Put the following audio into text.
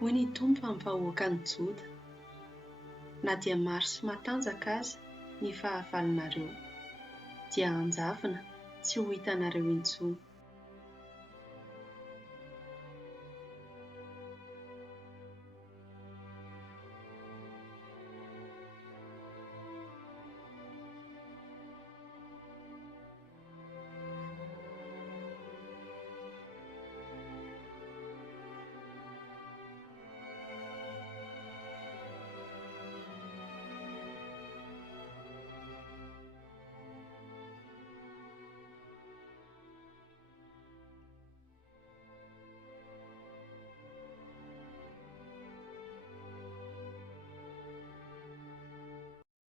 Hoy ny Tompo amin'ny vahoaka ny Joda, na dia maro sy matanjaka aza ny fahavalonareo, dia anjavona tsy ho hitanareo intsony.